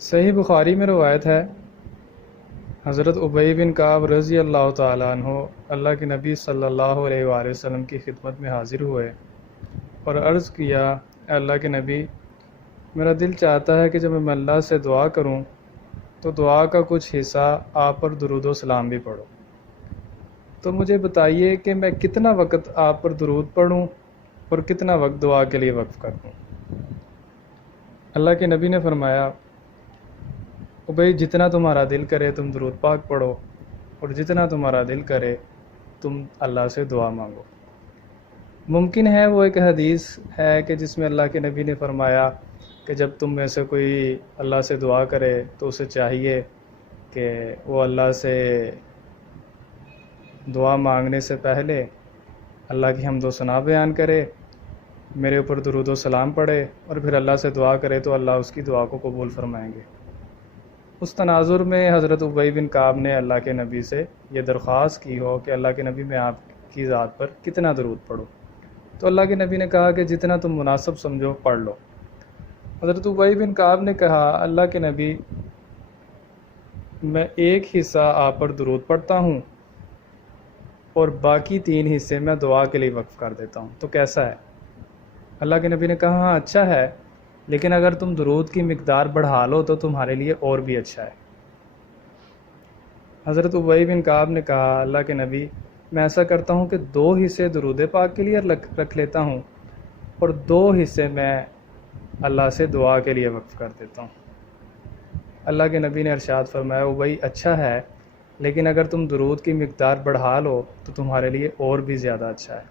صحیح بخاری میں روایت ہے، حضرت ابی بن کعب رضی اللہ تعالیٰ عنہ اللہ کے نبی صلی اللہ علیہ وآلہ وسلم کی خدمت میں حاضر ہوئے اور عرض کیا، اے اللہ کے نبی، میرا دل چاہتا ہے کہ جب میں اللہ سے دعا کروں تو دعا کا کچھ حصہ آپ پر درود و سلام بھی پڑھو، تو مجھے بتائیے کہ میں کتنا وقت آپ پر درود پڑھوں اور کتنا وقت دعا کے لیے وقف کر دوں۔ اللہ کے نبی نے فرمایا، ابی، جتنا تمہارا دل کرے تم درود پاک پڑھو، اور جتنا تمہارا دل کرے تم اللہ سے دعا مانگو۔ ممکن ہے وہ ایک حدیث ہے کہ جس میں اللہ کے نبی نے فرمایا کہ جب تم میں سے کوئی اللہ سے دعا کرے تو اسے چاہیے کہ وہ اللہ سے دعا مانگنے سے پہلے اللہ کی حمد و ثنا بیان کرے، میرے اوپر درود و سلام پڑھے، اور پھر اللہ سے دعا کرے تو اللہ اس کی دعا کو قبول فرمائیں گے۔ اس تناظر میں حضرت ابی بن کعب نے اللہ کے نبی سے یہ درخواست کی ہو کہ اللہ کے نبی، میں آپ کی ذات پر کتنا درود پڑھوں، تو اللہ کے نبی نے کہا کہ جتنا تم مناسب سمجھو پڑھ لو۔ حضرت ابی بن کعب نے کہا، اللہ کے نبی، میں ایک حصہ آپ پر درود پڑھتا ہوں اور باقی 3 حصے میں دعا کے لیے وقف کر دیتا ہوں، تو کیسا ہے؟ اللہ کے نبی نے کہا، ہاں اچھا ہے، لیکن اگر تم درود کی مقدار بڑھا لو تو تمہارے لیے اور بھی اچھا ہے۔ حضرت ابی بن کعب نے کہا، اللہ کے نبی، میں ایسا کرتا ہوں کہ 2 حصے درود پاک کے لیے رکھ لیتا ہوں اور 2 حصے میں اللہ سے دعا کے لیے وقف کر دیتا ہوں۔ اللہ کے نبی نے ارشاد فرمایا، ابی، اچھا ہے، لیکن اگر تم درود کی مقدار بڑھا لو تو تمہارے لیے اور بھی زیادہ اچھا ہے۔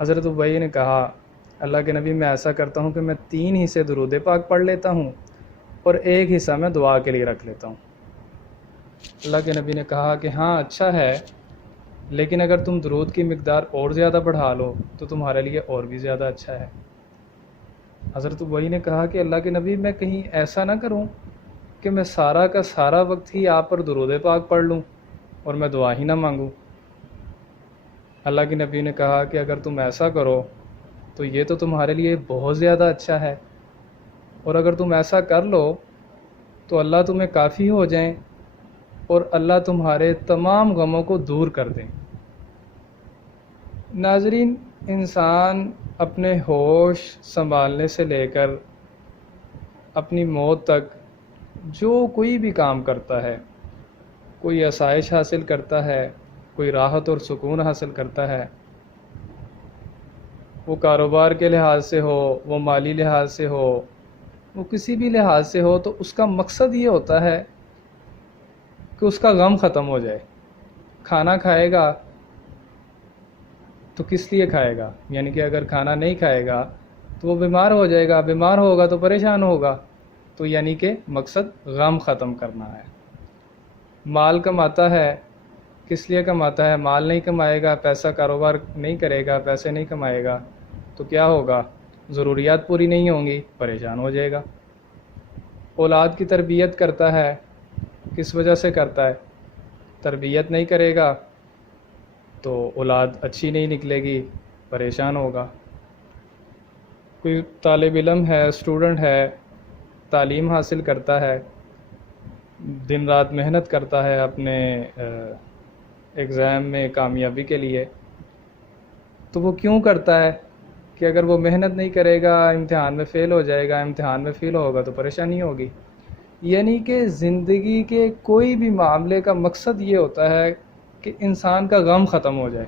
حضرت ابی نے کہا، اللہ کے نبی، میں ایسا کرتا ہوں کہ میں 3 حصے درود پاک پڑھ لیتا ہوں اور 1 حصہ میں دعا کے لیے رکھ لیتا ہوں۔ اللہ کے نبی نے کہا کہ ہاں اچھا ہے، لیکن اگر تم درود کی مقدار اور زیادہ بڑھا لو تو تمہارے لیے اور بھی زیادہ اچھا ہے۔ حضرت ابی نے کہا کہ اللہ کے نبی، میں کہیں ایسا نہ کروں کہ میں سارا کا سارا وقت ہی آپ پر درود پاک پڑھ لوں اور میں دعا ہی نہ مانگوں۔ اللہ کے نبی نے کہا کہ اگر تم ایسا کرو تو یہ تو تمہارے لیے بہت زیادہ اچھا ہے، اور اگر تم ایسا کر لو تو اللہ تمہیں کافی ہو جائیں اور اللہ تمہارے تمام غموں کو دور کر دیں۔ ناظرین، انسان اپنے ہوش سنبھالنے سے لے کر اپنی موت تک جو کوئی بھی کام کرتا ہے، کوئی آسائش حاصل کرتا ہے، کوئی راحت اور سکون حاصل کرتا ہے، وہ کاروبار کے لحاظ سے ہو، وہ مالی لحاظ سے ہو، وہ کسی بھی لحاظ سے ہو، تو اس کا مقصد یہ ہوتا ہے کہ اس کا غم ختم ہو جائے۔ کھانا کھائے گا تو کس لیے کھائے گا؟ یعنی کہ اگر کھانا نہیں کھائے گا تو وہ بیمار ہو جائے گا، بیمار ہوگا تو پریشان ہوگا، تو یعنی کہ مقصد غم ختم کرنا ہے۔ مال کماتا ہے، کس لیے کماتا ہے؟ مال نہیں کمائے گا، پیسہ کاروبار نہیں کرے گا، پیسے نہیں کمائے گا تو کیا ہوگا؟ ضروریات پوری نہیں ہوں گی، پریشان ہو جائے گا۔ اولاد کی تربیت کرتا ہے، کس وجہ سے کرتا ہے؟ تربیت نہیں کرے گا تو اولاد اچھی نہیں نکلے گی، پریشان ہوگا۔ کوئی طالب علم ہے، اسٹوڈنٹ ہے، تعلیم حاصل کرتا ہے، دن رات محنت کرتا ہے اپنے ایگزام میں کامیابی کے لیے، تو وہ کیوں کرتا ہے؟ کہ اگر وہ محنت نہیں کرے گا، امتحان میں فیل ہو جائے گا، امتحان میں فیل ہوگا تو پریشانی ہوگی۔ یعنی کہ زندگی کے کوئی بھی معاملے کا مقصد یہ ہوتا ہے کہ انسان کا غم ختم ہو جائے۔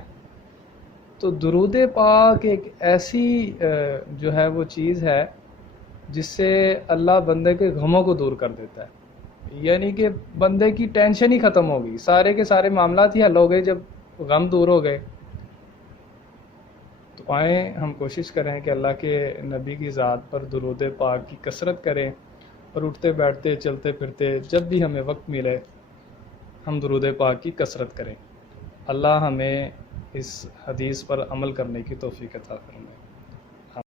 تو درود پاک ایک ایسی جو ہے وہ چیز ہے جس سے اللہ بندے کے غموں کو دور کر دیتا ہے۔ یعنی کہ بندے کی ٹینشن ہی ختم ہوگی، سارے کے سارے معاملات ہی حل ہو گئے جب غم دور ہو گئے۔ تو آئیں ہم کوشش کریں کہ اللہ کے نبی کی ذات پر درود پاک کی کثرت کریں، اور اٹھتے بیٹھتے چلتے پھرتے جب بھی ہمیں وقت ملے ہم درود پاک کی کثرت کریں۔ اللہ ہمیں اس حدیث پر عمل کرنے کی توفیق عطا فرمائے۔